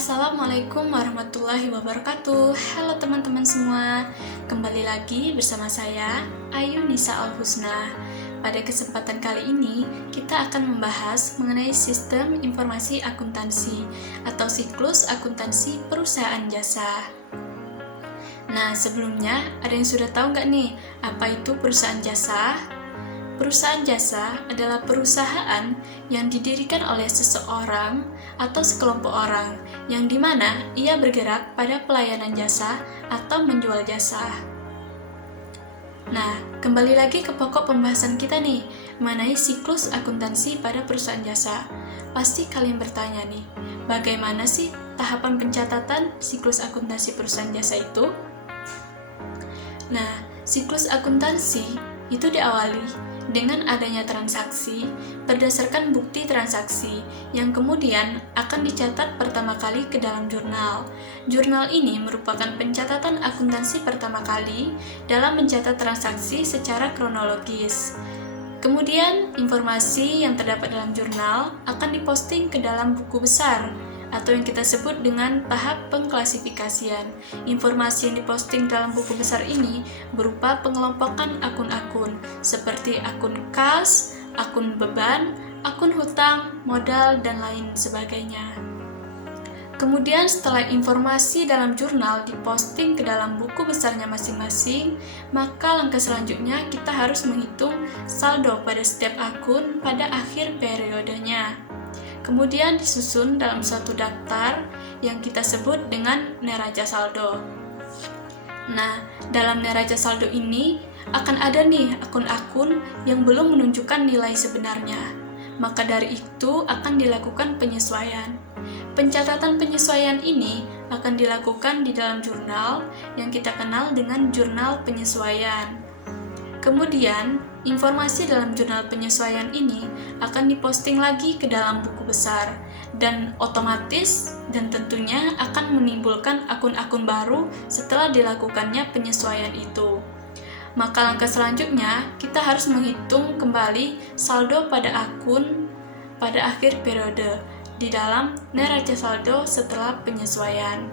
Assalamualaikum warahmatullahi wabarakatuh. Halo teman-teman semua, kembali lagi bersama saya Ayu Nisa Al-Husna. Pada kesempatan kali ini kita akan membahas mengenai sistem informasi akuntansi atau siklus akuntansi perusahaan jasa. Nah, sebelumnya ada yang sudah tahu nggak nih apa itu perusahaan jasa? Perusahaan jasa adalah perusahaan yang didirikan oleh seseorang atau sekelompok orang yang dimana ia bergerak pada pelayanan jasa atau menjual jasa. Nah, kembali lagi ke pokok pembahasan kita nih, mengenai siklus akuntansi pada perusahaan jasa. Pasti kalian bertanya nih, bagaimana sih tahapan pencatatan siklus akuntansi perusahaan jasa itu? Nah, siklus akuntansi itu diawali dengan adanya transaksi berdasarkan bukti transaksi yang kemudian akan dicatat pertama kali ke dalam jurnal. Jurnal ini merupakan pencatatan akuntansi pertama kali dalam mencatat transaksi secara kronologis. Kemudian, informasi yang terdapat dalam jurnal akan diposting ke dalam buku besar atau yang kita sebut dengan tahap pengklasifikasian. Informasi yang diposting dalam buku besar ini berupa pengelompokan akun-akun seperti akun kas, akun beban, akun hutang, modal, dan lain sebagainya. Kemudian setelah informasi dalam jurnal diposting ke dalam buku besarnya masing-masing, maka langkah selanjutnya kita harus menghitung saldo pada setiap akun pada akhir periodenya. Kemudian disusun dalam suatu daftar yang kita sebut dengan neraca saldo. Nah, dalam neraca saldo ini akan ada nih akun-akun yang belum menunjukkan nilai sebenarnya. Maka dari itu akan dilakukan penyesuaian. Pencatatan penyesuaian ini akan dilakukan di dalam jurnal yang kita kenal dengan jurnal penyesuaian. Kemudian, informasi dalam jurnal penyesuaian ini akan diposting lagi ke dalam buku besar dan otomatis dan tentunya akan menimbulkan akun-akun baru setelah dilakukannya penyesuaian itu. Maka langkah selanjutnya kita harus menghitung kembali saldo pada akun pada akhir periode di dalam neraca saldo setelah penyesuaian.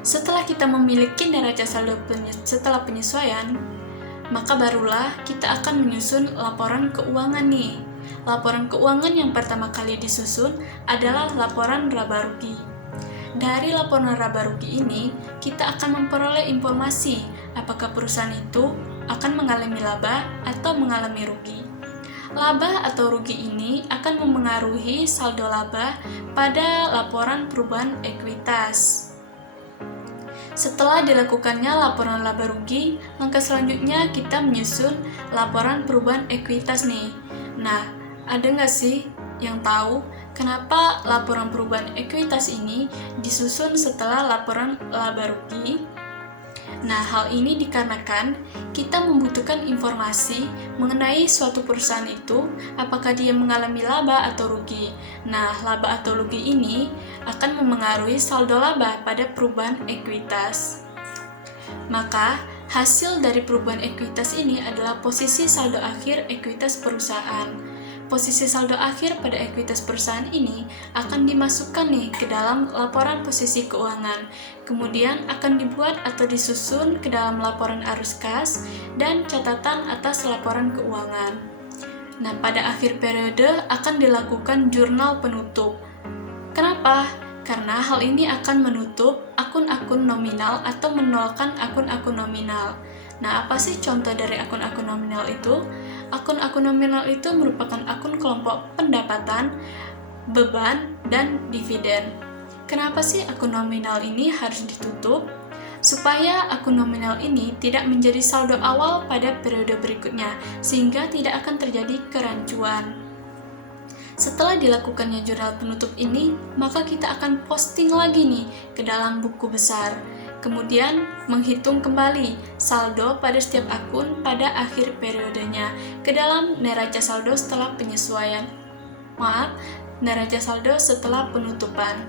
Setelah kita memiliki neraca saldo setelah penyesuaian, maka barulah kita akan menyusun laporan keuangan nih. Laporan keuangan yang pertama kali disusun adalah laporan laba rugi. Dari laporan laba rugi ini, kita akan memperoleh informasi apakah perusahaan itu akan mengalami laba atau mengalami rugi. Laba atau rugi ini akan memengaruhi saldo laba pada laporan perubahan ekuitas. Setelah dilakukannya laporan laba rugi, langkah selanjutnya kita menyusun laporan perubahan ekuitas nih. Nah, ada nggak sih yang tahu kenapa laporan perubahan ekuitas ini disusun setelah laporan laba rugi? Nah, hal ini dikarenakan kita membutuhkan informasi mengenai suatu perusahaan itu, apakah dia mengalami laba atau rugi. Nah, laba atau rugi ini akan memengaruhi saldo laba pada perubahan ekuitas. Maka, hasil dari perubahan ekuitas ini adalah posisi saldo akhir ekuitas perusahaan. Posisi saldo akhir pada ekuitas perusahaan ini akan dimasukkan nih ke dalam laporan posisi keuangan. Kemudian akan dibuat atau disusun ke dalam laporan arus kas dan catatan atas laporan keuangan. Nah, pada akhir periode akan dilakukan jurnal penutup. Kenapa? Karena hal ini akan menutup akun-akun nominal atau menolkan akun-akun nominal. Nah, apa sih contoh dari akun-akun nominal itu? Akun-akun nominal itu merupakan akun kelompok pendapatan, beban, dan dividen. Kenapa sih akun nominal ini harus ditutup? Supaya akun nominal ini tidak menjadi saldo awal pada periode berikutnya, sehingga tidak akan terjadi kerancuan. Setelah dilakukannya jurnal penutup ini, maka kita akan posting lagi nih ke dalam buku besar. Kemudian menghitung kembali saldo pada setiap akun pada akhir periodenya ke dalam neraca saldo setelah penyesuaian. Neraca saldo setelah penutupan.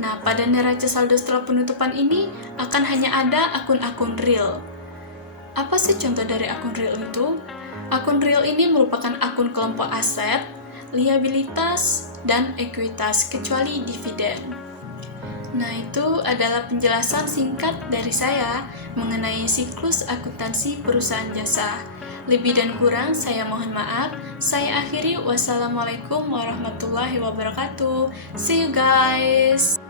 Nah, pada neraca saldo setelah penutupan ini akan hanya ada akun-akun real. Apa sih contoh dari akun real itu? Akun real ini merupakan akun kelompok aset, liabilitas, dan ekuitas kecuali dividen. Nah, itu adalah penjelasan singkat dari saya mengenai siklus akuntansi perusahaan jasa. Lebih dan kurang saya mohon maaf. Saya akhiri, wassalamualaikum warahmatullahi wabarakatuh. See you guys.